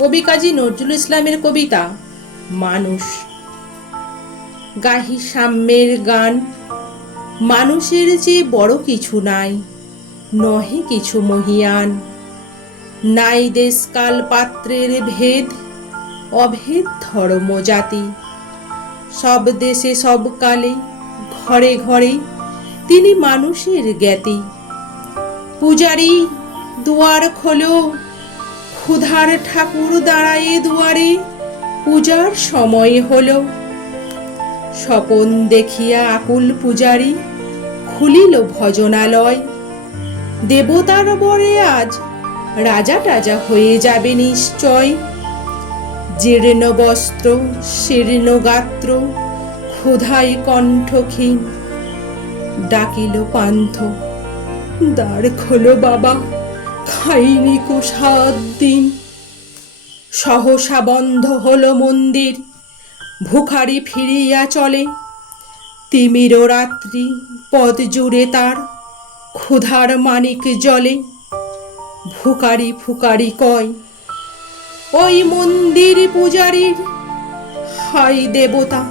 কবি কাজী নজরুল ইসলামের কবিতা মানুষ। গাহি সাম্যের গান। মানুষের যে বড় কিছু নাই, নহে কিছু মহিয়ান। নাই দেশকাল পাত্রের ভেদ, অভেদ ধর্ম জাতি। সব দেশে সব কালে, ঘরে ঘরে তিনি মানুষের জ্ঞাতি। পূজারি দুয়ার খোলো, ক্ষুধার ঠাকুর দাঁড়ায়ে দুয়ারে, পূজার সময় হলো। স্বপন দেখিয়া আকুল পূজারি, খুলিল ভজনালয়। দেবতার বরে আজ রাজা টাজা হয়ে যাবে নিশ্চয়। জীর্ণ বস্ত্র, শীর্ণ গাত্র, ক্ষুধায় কণ্ঠক্ষীণ। ডাকিল পান্থ, দ্বার খোলো বাবা, খাইনি কো 7 দিন। সহসা বন্ধ হলো মন্দির, ভুখারি ফিরিয়া চলে। তিমির রাত্রি পথ জুড়ে তার, ক্ষুধার মানিক জলে। ভুখারি ফুকারি কয়, ওই মন্দির পূজারীর, হাই দেবতা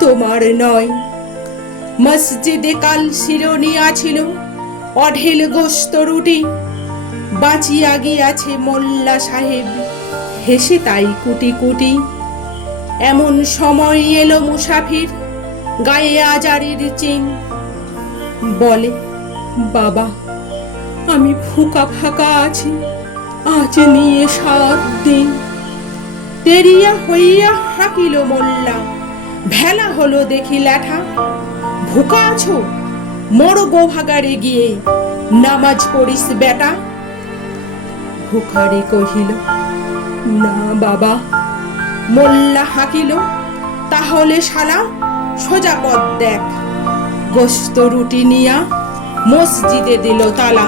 তোমার নয়। মসজিদে কাল শিরোনি আছিল, অঢেল গোস্ত রুটি। বাঁচিয়া গিয়াছে মোল্লা সাহেব, হেসে তাই কুটি কুটি। এমন সময় এলো মুসাফির, গায়ে আজারির চিন। বলে, বাবা আমি ফুকা ফাঁকা আছি, আজ নিয়ে 7 দিন। তেরিয়া হইয়া হাঁকিল মোল্লা, ভেলা হলো দেখি ল্যাঠা। ভুকা আছো, মরো গোভাগারে গিয়ে, নামাজ পড়িস বেটা। ভুখারি কহিল, না বাবা। মোল্লা হাঁকিল, তাহলে শালা সোজা পথ দেখ। গোস্ত রুটি নিয়া মসজিদে দিল তালা।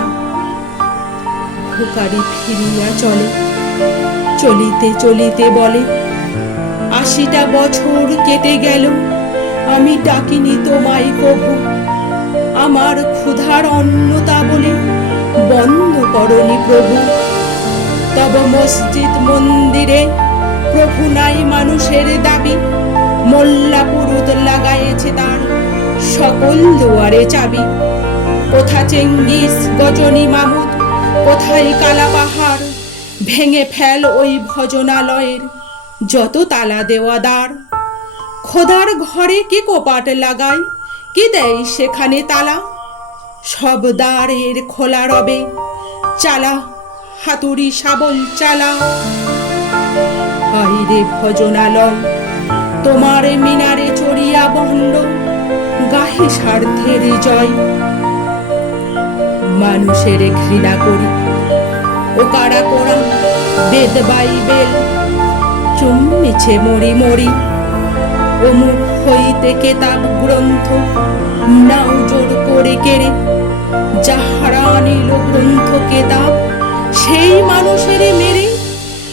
ভুখারি ফিরিয়া চলে, চলিতে চলিতে বলে, 80টা বছর কেটে গেল, আমি ডাকিনি তোমায় কভু। আমার ক্ষুধার অন্নতা বলে বন্ধ করনি প্রভু। তব মসজিদ মন্দিরে প্রভু নাই মানুষের দাবি। মোল্লা পুরুত লাগাইছে তার, সকল দুয়ারে চাবি। কোথা চেঙ্গিস গজনী মাহুদ, কোথায় কালা পাহাড়। ভেঙে ফেল ওই ভজনালয়ের যত তালা দেওয়া দ্বার। খোদার ঘরে কে কোপাট লাগায়, কে দেয় সেখানে তালা। সব দ্বারের খোলা রবে, চালা হাতুড়ি শাবল চালা। হায়রে ভজনালয়, তোমার মিনারে চড়িয়া বন্ড, গাহে স্বার্থের জয়। মানুষের ঘৃণা করি, ও কারা কোরআন বেদ বাইবেল। চুম্মিছে মরি মরি, ও মুখ হইতে কেতাব গ্রন্থ নাও জোর করে কেড়ে। যাহারা আনিল গ্রন্থ কেতাব, সেই মানুষের মেরে।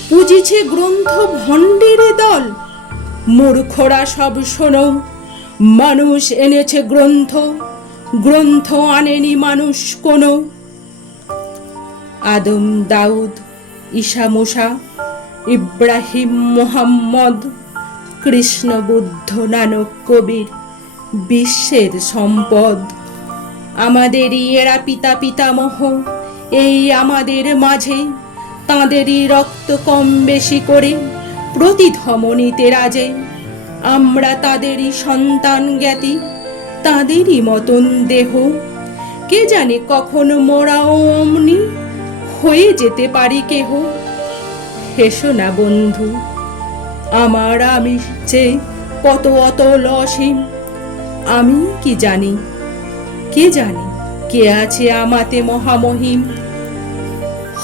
পুজিছে গ্রন্থ ভণ্ডের দল, মূর্খরা সব শোনো। মানুষ এনেছে গ্রন্থ, গ্রন্থ আনেনি মানুষ কোনো। আদম দাউদ ঈসা মুসা, ইব্রাহিম মোহাম্মদ, কৃষ্ণ বুদ্ধ নানক কবির বিশ্বের সম্পদ। আমাদেরই এরা পিতা পিতামহ, এই আমাদের মাঝে। তাঁদেরই রক্ত কম বেশি করে প্রতিধমনীতে রাজে। আমরা তাদেরই সন্তান জ্ঞাতি, তাঁদেরই মতন দেহ। কে জানে কখন মোরাও অমনি হয়ে যেতে পারি কেহ। হেসো না বন্ধু, আমার আমি যে কত অতল অসীম। আমি কি জানি, কে জানে কে আছে আমাতে মহামহিম।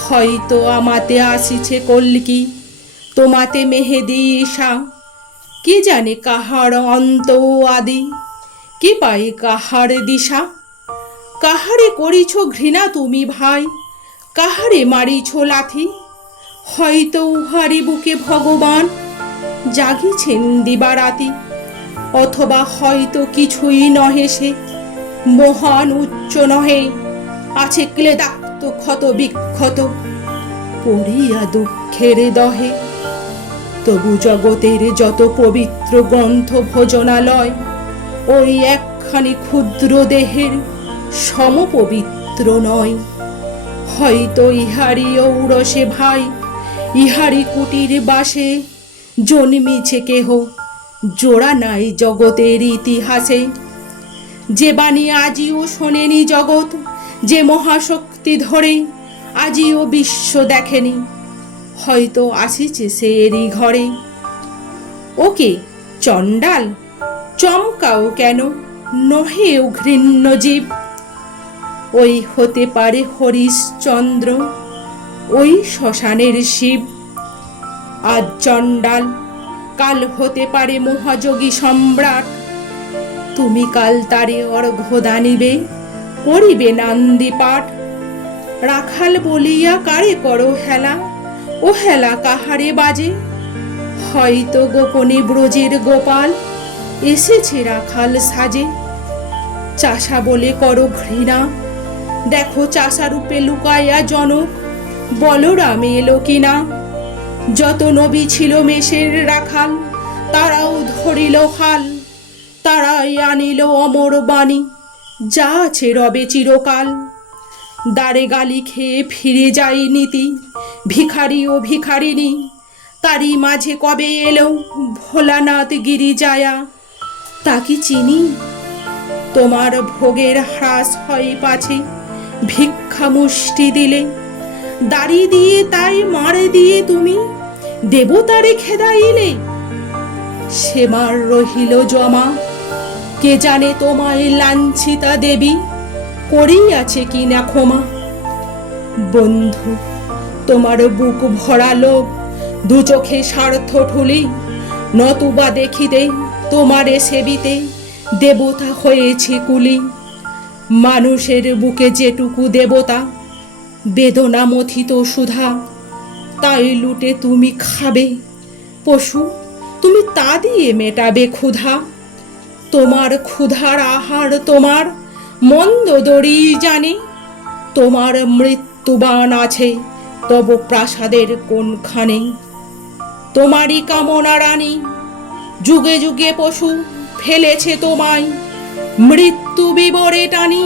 হয়তো আমাতে আসিছে কল্কি, তোমাতে মেহেদি ঈশা। কে জানে কাহার অন্ত আদি, কে পায় কাহার দিশা। কাহারে করিছ ঘৃণা তুমি ভাই, কাহারে মারিছ লাথি। হয়তো উহারি বুকে ভগবান জাগিছেন দিবারাতি। অথবা হয়তো কিছুই নহে সে, মহান উচ্চ নহে। আছে ক্লেদাক্ত ক্ষত বিক্ষত, পড়িয়া দুঃখ বৃক্ষের দহে। তবু জগতের যত পবিত্র গ্রন্থ ভোজনালয় ওই একখানি ক্ষুদ্র দেহের সমপবিত্র নয়। হয়তো ইহারি ঔরসে ভাই, ইহারি কুটির বাসে জন্মিছে কেহ, জোড়া নাই জগতের ইতিহাসে। যে বাণী আজিও শোনেনি জগৎ, যে মহাশক্তি ধরে আজিও বিশ্ব দেখেনি, হয়তো আসিছে সে এরই ঘরে। ওকে চণ্ডাল, চমকাও কেন, নহে ও ঘৃণ্য জীব। ওই হতে পারে হরিশ্চন্দ্র, ওই শ্মশানের শিব। আজ চণ্ডাল, কাল হতে পারে মহাযোগী সম্রাট। তুমি কাল তারে অর্ঘ্য দানিবে, করিবে নান্দি পাঠ। রাখাল বলিয়া কারে করো হেলা, ও হেলা কাহারে বাজে। হয়তো গোপনে ব্রজের গোপাল এসেছে রাখাল সাজে। চাষা বলে করো ঘৃণা, দেখো চাষা রূপে লুকাইয়া জনক বলরাম এলো কিনা। যত নবী ছিল মেষের রাখাল, তারাও ধরিল হাল। তারাই আনিল অমর বাণী, যা আছে রবে চিরকাল। দ্বারে গালি খেয়ে ফিরে যাই নীতি, ভিখারি ও ভিখারিনী। তারই মাঝে কবে এলো ভোলানাথ গিরিজায়া, তা কি চিনি? তোমার ভোগের হ্রাস হয় পাছে ভিক্ষা মুষ্টি দিলে। দাড়ি দিয়ে তাই মারে দিয়ে তুমি দেবতারে খেদাইলে। সে মার রহিল জমা, কে জানে তোমায় লাঞ্ছিতা দেবী করিয়াছে কিনা ক্ষমা। বন্ধু, তোমার বুক ভরা লোভ, দু চোখে স্বার্থ ঠুলি। নতুবা দেখিতে তোমারে সেবিতে দেবতা হয়েছে কুলি। মানুষের বুকে যেটুকু দেবতা, বেদনা মথিত সুধা, তাই লুটে তুমি খাবে। পশু, তুমি তা দিয়ে মেটাবে ক্ষুধা। তোমার ক্ষুধার আহার তোমার মন্দ দড়ি জানে। তোমার মৃত্যুবাণ আছে তব প্রাসাদের কোনখানে। তোমারই কামনা রানী, যুগে যুগে পশু ফেলেছে তোমায় মৃত্যু বিবরে টানি।